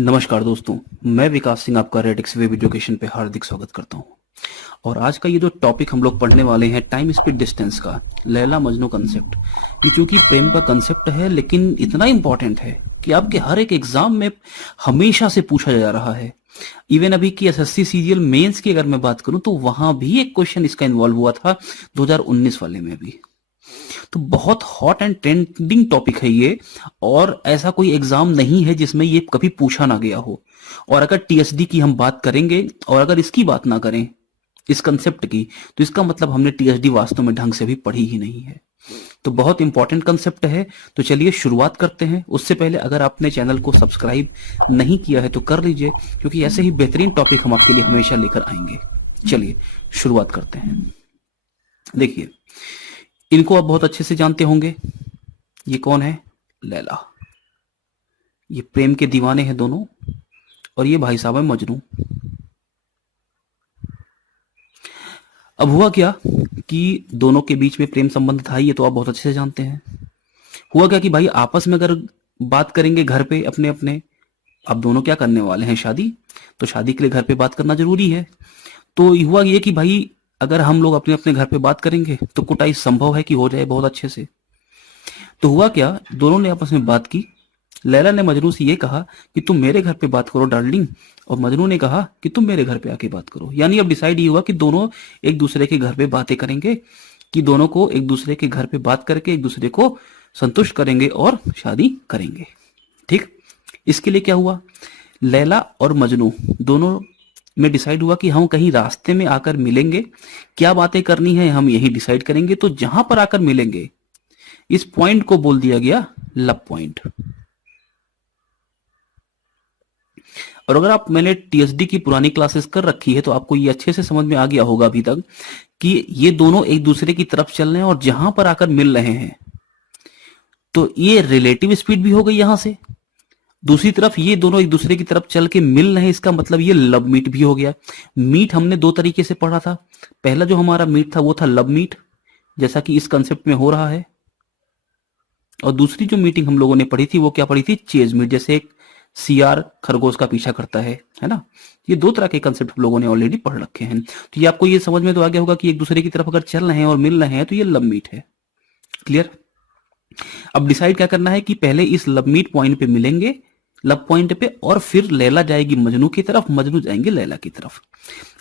नमस्कार दोस्तों, मैं विकास सिंह आपका रेडिक्स वेब एजुकेशन पे हार्दिक स्वागत करता हूं। और आज का ये जो टॉपिक हम लोग पढ़ने वाले हैं टाइम स्पीड डिस्टेंस का, लैला मजनू कंसेप्ट। ये चूंकि प्रेम का कंसेप्ट है लेकिन इतना इंपॉर्टेंट है कि आपके हर एक एग्जाम में हमेशा से पूछा जा रहा है। इवन अभी की एसएससी सीजीएल मेंस की अगर मैं बात करूं तो वहां भी एक क्वेश्चन इसका इन्वॉल्व हुआ था 2019 वाले में भी। तो बहुत हॉट एंड ट्रेंडिंग टॉपिक है ये, और ऐसा कोई एग्जाम नहीं है जिसमें ये कभी पूछा ना गया हो। और अगर टीएसडी की हम बात करेंगे और अगर इसकी बात ना करें, इस कंसेप्ट की, तो इसका मतलब हमने टीएसडी वास्तव में ढंग से भी पढ़ी ही नहीं है। तो बहुत इंपॉर्टेंट कंसेप्ट है। तो चलिए शुरुआत करते हैं। उससे पहले अगर आपने चैनल को सब्सक्राइब नहीं किया है तो कर लीजिए, क्योंकि ऐसे ही बेहतरीन टॉपिक हम आपके लिए हमेशा लेकर आएंगे। चलिए शुरुआत करते हैं। देखिए, इनको आप बहुत अच्छे से जानते होंगे। ये कौन है? लैला। ये प्रेम के दीवाने हैं दोनों, और ये भाई साहब है मजनू। अब हुआ क्या कि दोनों के बीच में प्रेम संबंध था, ये तो आप बहुत अच्छे से जानते हैं। हुआ क्या कि भाई आपस में अगर बात करेंगे घर पे अपने अपने, अब दोनों क्या करने वाले हैं? शादी। तो शादी के लिए घर पे बात करना जरूरी है। तो हुआ ये कि भाई अगर हम लोग अपने अपने घर पे बात करेंगे तो कुटाई संभव है कि हो जाए बहुत अच्छे से। तो हुआ क्या, दोनों ने आपस में बात की। लैला ने मजनू से ये कहा कि तुम मेरे घर पे बात करो डार्लिंग, और मजनू ने कहा कि तुम मेरे घर पे आके बात करो। यानी अब डिसाइड ये हुआ कि दोनों एक दूसरे के घर पे बातें करेंगे, कि दोनों को एक दूसरे के घर पे बात करके एक दूसरे को संतुष्ट करेंगे और शादी करेंगे। ठीक। इसके लिए क्या हुआ, लैला और मजनू दोनों में डिसाइड हुआ कि हम कहीं रास्ते में आकर मिलेंगे। क्या बातें करनी है हम यही डिसाइड करेंगे। तो जहां पर आकर मिलेंगे, इस पॉइंट को बोल दिया गया लव पॉइंट। और अगर आप मैंने टीएसडी की पुरानी क्लासेस कर रखी है तो आपको ये अच्छे से समझ में आ गया होगा अभी तक कि ये दोनों एक दूसरे की तरफ चल रहे हैं और जहां पर आकर मिल रहे हैं, तो ये रिलेटिव स्पीड भी हो गई यहां से। दूसरी तरफ ये दोनों एक दूसरे की तरफ चल के मिल रहे हैं, इसका मतलब ये लव मीट भी हो गया। मीट हमने दो तरीके से पढ़ा था। पहला जो हमारा मीट था वो था लव मीट, जैसा कि इस कंसेप्ट में हो रहा है। और दूसरी जो मीटिंग हम लोगों ने पढ़ी थी वो क्या पढ़ी थी? चेज मीट, जैसे एक सीआर खरगोश का पीछा करता है ना। ये दो तरह के कंसेप्ट हम लोगों ने ऑलरेडी पढ़ रखे हैं। तो ये आपको ये समझ में तो आ गया होगा कि एक दूसरे की तरफ अगर चल रहे हैं और मिल रहे हैं तो ये लव मीट है। क्लियर। अब डिसाइड क्या करना है कि पहले इस लव मीट पॉइंट पे मिलेंगे, लव पॉइंट पे, और फिर लैला जाएगी मजनू की तरफ, मजनू जाएंगे लैला की तरफ।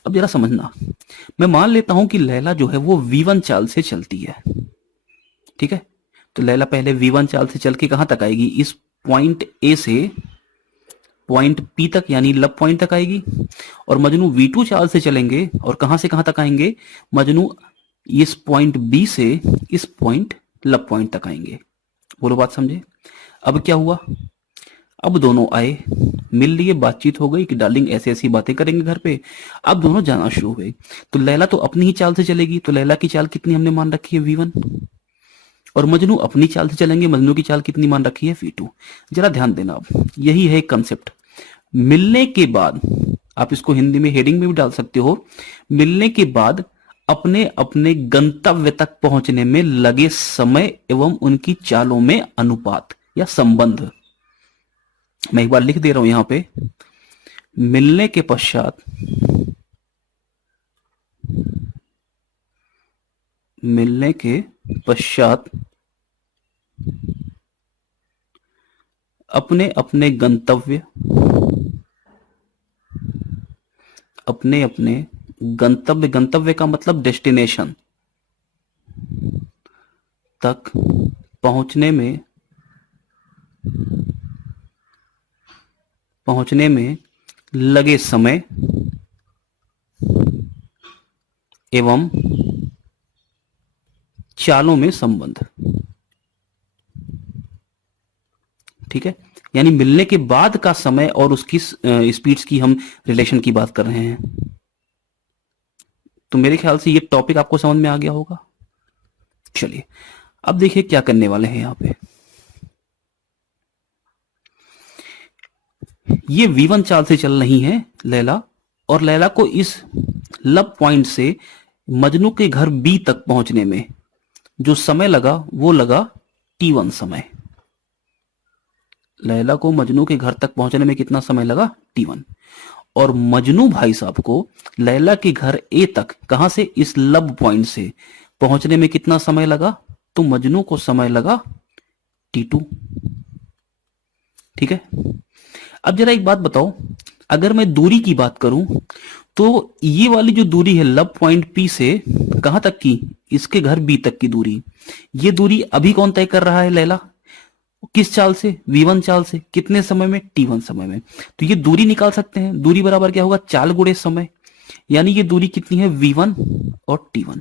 अब जरा समझना, मैं मान लेता हूं कि लैला जो है वो V1 चाल से चलती है। ठीक है। तो लैला पहले V1 चाल से चल के कहां तक आएगी? इस पॉइंट ए से पॉइंट पी तक, यानी लव पॉइंट तक आएगी। और मजनू V2 चाल से चलेंगे और कहां से कहां तक आएंगे? मजनू इस पॉइंट बी से इस पॉइंट लव पॉइंट तक आएंगे। बोलो बात समझे। अब क्या हुआ, अब दोनों आए, मिल लिए, बातचीत हो गई कि डार्लिंग ऐसी ऐसी बातें करेंगे घर पे। अब दोनों जाना शुरू हुए। तो लैला तो अपनी ही चाल से चलेगी, तो लैला की चाल कितनी हमने मान रखी है? V1। और मजनू अपनी चाल से चलेंगे, मजनू की चाल कितनी मान रखी है? V2। जरा ध्यान देना, अब यही है कंसेप्ट। मिलने के बाद, आप इसको हिंदी में हेडिंग में भी डाल सकते हो, मिलने के बाद अपने अपने गंतव्य तक पहुंचने में लगे समय एवं उनकी चालों में अनुपात या संबंध। मैं एक बार लिख दे रहा हूं यहां पे, मिलने के पश्चात, मिलने के पश्चात अपने अपने गंतव्य, अपने अपने गंतव्य, गंतव्य का मतलब डेस्टिनेशन तक पहुंचने में लगे समय एवं चालों में संबंध। ठीक है। यानी मिलने के बाद का समय और उसकी स्पीड्स की हम रिलेशन की बात कर रहे हैं। तो मेरे ख्याल से ये टॉपिक आपको समझ में आ गया होगा। चलिए अब देखिए क्या करने वाले हैं यहां पे। ये V1 चाल से चल रही है लैला, और लैला को इस लव पॉइंट से मजनू के घर B तक पहुंचने में जो समय लगा वो लगा T1 समय। लैला को मजनू के घर तक पहुंचने में कितना समय लगा, T1। और मजनू भाई साहब को लैला के घर ए तक कहां से, इस लब पॉइंट से पहुंचने में कितना समय लगा, तो मजनू को समय लगा T2। ठीक है। अब जरा एक बात बताओ, अगर मैं दूरी की बात करूं तो ये वाली जो दूरी है लब पॉइंट पी से कहां तक की, इसके घर बी तक की दूरी, ये दूरी अभी कौन तय कर रहा है, लैला। किस चाल से, V1 चाल से, कितने समय में, T1 समय में। तो ये दूरी निकाल सकते हैं, दूरी बराबर क्या होगा, चाल गुणे समय। यानी ये दूरी कितनी है, V1 और T1।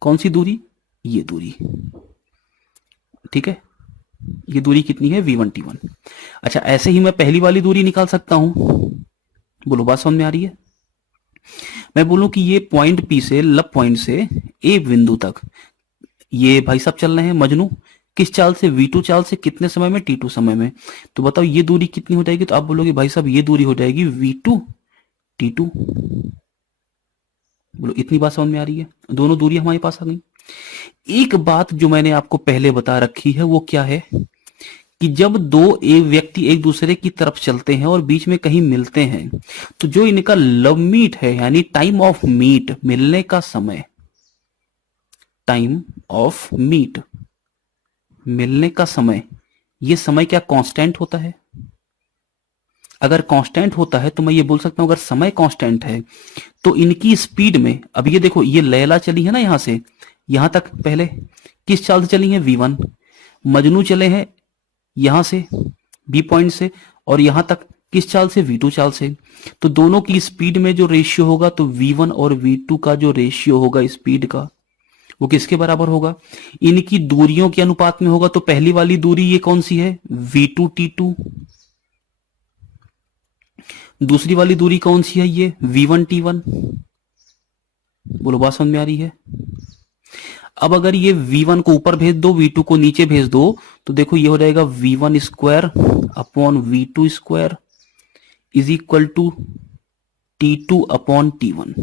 कौन सी दूरी, ये दूरी। ठीक है, ये दूरी कितनी है, V1 T1। अच्छा, ऐसे ही मैं पहली वाली दूरी निकाल सकता हूं। बोलो, बात समझ में आ रही है। मैं बोलूं कि ये पॉइंट P से, लब पॉइंट से ए बिंदु तक ये भाई साहब चल रहे हैं मजनू, किस चाल से, V2 चाल से, कितने समय में, T2 समय में। तो बताओ ये दूरी कितनी हो जाएगी, तो आप बोलोगे भाई साहब ये दूरी हो जाएगी V2 T2। बोलो, इतनी बात समझ में आ रही है, दोनों दूरी हमारे पास आ गई। एक बात जो मैंने आपको पहले बता रखी है वो क्या है, कि जब दो व्यक्ति एक दूसरे की तरफ चलते हैं और बीच में कहीं मिलते हैं, तो जो इनका लव मीट है, यानी टाइम ऑफ मीट, मिलने का समय, टाइम ऑफ मीट, मिलने का समय, ये समय क्या कांस्टेंट होता है। अगर कांस्टेंट होता है तो मैं ये बोल सकता हूं, अगर समय कांस्टेंट है तो इनकी स्पीड में, अब ये देखो, ये लैला चली है ना यहां से यहां तक, पहले किस चाल से चली है, V1। मजनू चले हैं यहां से बी पॉइंट से और यहां तक किस चाल से, V2 चाल से। तो दोनों की स्पीड में जो रेशियो होगा, तो V1 और V2 का जो रेशियो होगा स्पीड का, वो किसके बराबर होगा, इनकी दूरियों के अनुपात में होगा। तो पहली वाली दूरी ये कौन सी है, V2 T2। दूसरी वाली दूरी कौन सी है, ये V1 T1। बोलो, बात समझ में आ रही है। अब अगर ये V1 को ऊपर भेज दो, V2 को नीचे भेज दो, तो देखो ये हो जाएगा V1 square upon V2 square is equal to T2 upon T1।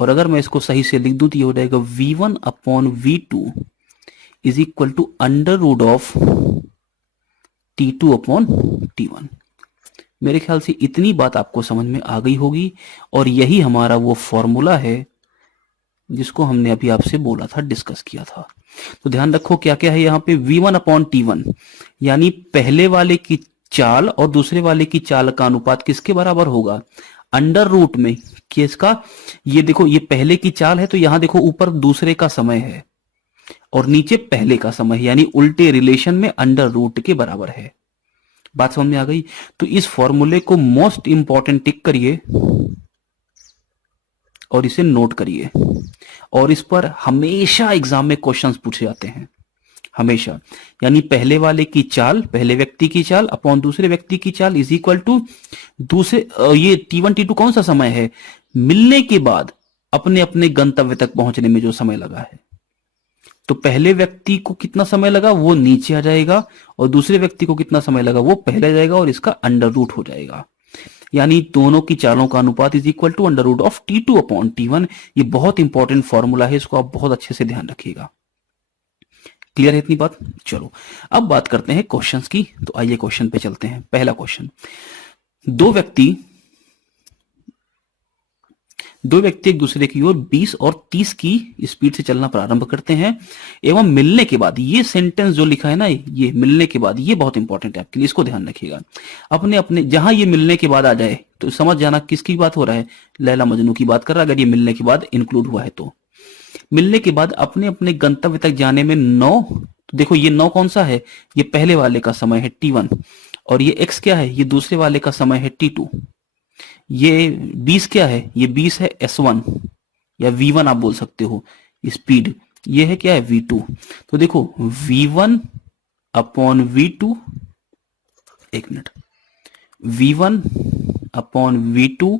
और अगर मैं इसको सही से लिख दूं तो ये हो जाएगा V1 upon V2 is equal to under root of T2 upon T1। मेरे ख्याल से इतनी बात आपको समझ में आ गई होगी, और यही हमारा वो फॉर्मूला है जिसको हमने अभी आपसे बोला था, डिस्कस किया था। तो ध्यान रखो क्या क्या है यहाँ पे, V1 अपॉन T1, यानी पहले वाले की चाल और दूसरे वाले की चाल का अनुपात किसके बराबर होगा, अंडर रूट में किसका, ये देखो ये पहले की चाल है, तो यहां देखो ऊपर दूसरे का समय है और नीचे पहले का समय है, यानी उल्टे रिलेशन में अंडर रूट के बराबर है। बात समझ में आ गई। तो इस फॉर्मूले को मोस्ट इंपॉर्टेंट टिक करिए और इसे नोट करिए, और इस पर हमेशा एग्जाम में क्वेश्चंस पूछे जाते हैं, हमेशा। यानी पहले वाले की चाल, पहले व्यक्ति की चाल अपॉन दूसरे व्यक्ति की चाल इज इक्वल टू दूसरे, ये T1 T2 कौन सा समय है, मिलने के बाद अपने अपने गंतव्य तक पहुंचने में जो समय लगा है। तो पहले व्यक्ति को कितना समय लगा, वो नीचे आ जाएगा, और दूसरे व्यक्ति को कितना समय लगा, वो पहले जाएगा, और इसका अंडर रूट हो जाएगा। यानी दोनों की चालों का अनुपात is equal to under root of T2 upon T1। ये बहुत इंपॉर्टेंट फॉर्मूला है, इसको आप बहुत अच्छे से ध्यान रखिएगा। क्लियर है इतनी बात। चलो अब बात करते हैं क्वेश्चंस की। तो आइए क्वेश्चन पे चलते हैं। पहला क्वेश्चन, दो व्यक्ति एक दूसरे की ओर 20 और 30 की स्पीड से चलना प्रारंभ करते हैं, एवं मिलने के बाद, ये सेंटेंस जो लिखा है ना, ये मिलने के बाद, ये बहुत इंपॉर्टेंट है आपके लिए, इसको ध्यान रखिएगा। अपने अपने जहां ये मिलने के बाद आ जाए तो समझ जाना किसकी बात हो रहा है, लैला मजनू की बात कर रहा है। अगर ये मिलने के बाद इंक्लूड हुआ है तो मिलने के बाद अपने अपने गंतव्य तक जाने में 9, तो देखो ये 9 कौन सा है, ये पहले वाले का समय है T1, और ये x क्या है, ये दूसरे वाले का समय है T2। ये 20 क्या है, ये 20 है S1 या V1 आप बोल सकते हो स्पीड, ये है क्या है V2। तो देखो V1 अपॉन V2, एक minute, V1 upon V2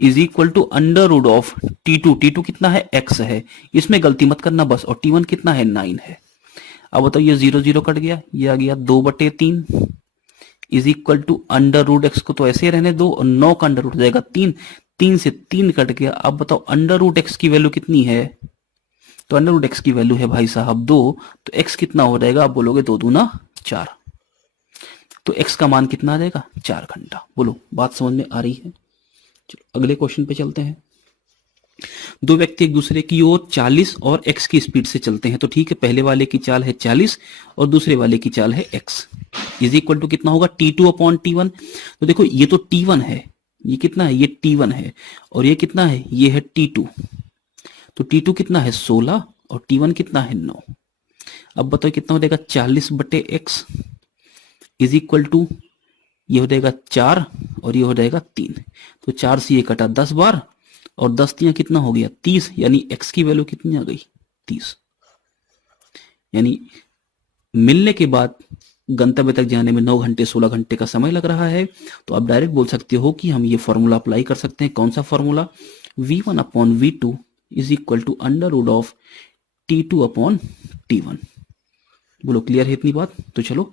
is equal to under root of T2। T2 कितना है, x है, इसमें गलती मत करना बस। और T1 कितना है, 9 है। अब बताओ ये 0 0 कट गया, ये आ गया 2/3 is equal to under root x को तो ऐसे रहने दो, और 9 का अंडर रूट जाएगा 3, 3 से 3 कट गया। अब बताओ अंडर रूट एक्स की वैल्यू कितनी है, तो अंडर रूट एक्स की वैल्यू है भाई साहब 2, तो एक्स कितना हो जाएगा, आप बोलोगे 2 दूना 4। तो x का मान कितना आ जाएगा 4 घंटा। बोलो बात समझ में आ रही है। चलो अगले क्वेश्चन पे चलते हैं। दो व्यक्ति एक दूसरे की ओर 40 और x की स्पीड से चलते हैं। तो ठीक है, पहले वाले की चाल है 40 और दूसरे वाले की चाल है x इज इक्वल टू कितना होगा t2 अपॉन t1। तो देखो ये तो t1 है, ये कितना है, ये t1 है, और ये कितना है, ये है t2। तो t2 कितना है 16 और t1 कितना है 9। अब बताओ कितना हो जाएगा 40 बटे x इज इक्वल टू, ये हो जाएगा 4 और ये हो जाएगा 3। तो 4 से ये कटा 10 बार और 10 तियां कितना हो गया 30, यानी x की वैल्यू कितनी आ गई 30। यानी मिलने के बाद गंतव्य तक जाने में 9 घंटे 16 घंटे का समय लग रहा है। तो आप डायरेक्ट बोल सकते हो कि हम ये फॉर्मूला अप्लाई कर सकते हैं। कौन सा formula, v1 upon v2 is equal to under root of t2 upon t1। बोलो क्लियर है इतनी बात। तो चलो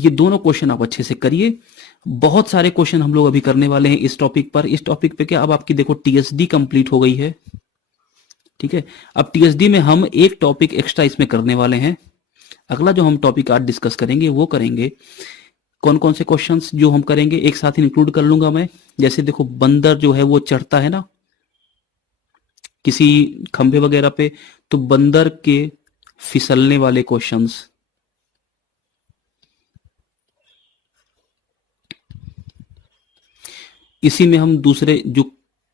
ये दोनों क्वेश्चन आप अच्छे से करिए। बहुत सारे क्वेश्चन हम लोग अभी करने वाले हैं इस टॉपिक पर। इस टॉपिक पे क्या अब आपकी देखो टीएसडी कंप्लीट हो गई है, ठीक है। अब टीएसडी में हम एक टॉपिक एक्स्ट्रा इसमें करने वाले हैं। अगला जो हम टॉपिक आज डिस्कस करेंगे वो करेंगे कौन कौन से क्वेश्चंस जो हम करेंगे एक साथ इंक्लूड कर लूंगा मैं। जैसे देखो बंदर जो है वो चढ़ता है ना किसी खंभे वगैरह पे, तो बंदर के फिसलने वाले क्वेश्चंस, इसी में हम दूसरे जो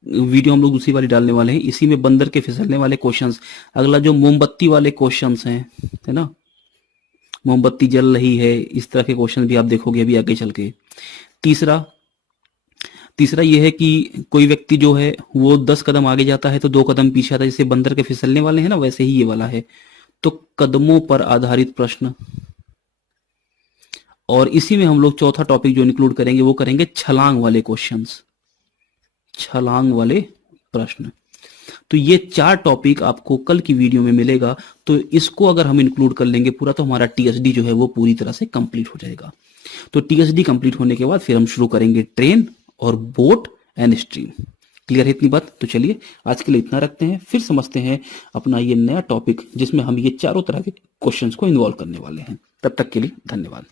वीडियो हम लोग दूसरी वाली डालने वाले हैं, इसी में बंदर के फिसलने वाले क्वेश्चंस। अगला जो मोमबत्ती वाले क्वेश्चंस हैं, है ना, मोमबत्ती जल रही है, इस तरह के क्वेश्चन भी आप देखोगे अभी आगे चल के। तीसरा यह है कि कोई व्यक्ति जो है वो 10 कदम आगे जाता है तो 2 कदम पीछे आता है, जैसे बंदर के फिसलने वाले हैं ना, वैसे ही ये वाला है। तो कदमों पर आधारित प्रश्न। और इसी में हम लोग चौथा टॉपिक जो इंक्लूड करेंगे वो करेंगे छलांग वाले क्वेश्चंस, छलांग वाले प्रश्न। तो ये 4 टॉपिक आपको कल की वीडियो में मिलेगा। तो इसको अगर हम इंक्लूड कर लेंगे पूरा तो हमारा टीएसडी जो है वो पूरी तरह से कंप्लीट हो जाएगा। तो टीएसडी कंप्लीट होने के बाद फिर हम शुरू करेंगे ट्रेन और बोट एंड स्ट्रीम। क्लियर है इतनी बात। तो चलिए आज के लिए इतना रखते हैं, फिर समझते हैं अपना ये नया टॉपिक जिसमें हम ये चारों तरह के क्वेश्चंस को इन्वॉल्व करने वाले हैं। तब तक के लिए धन्यवाद।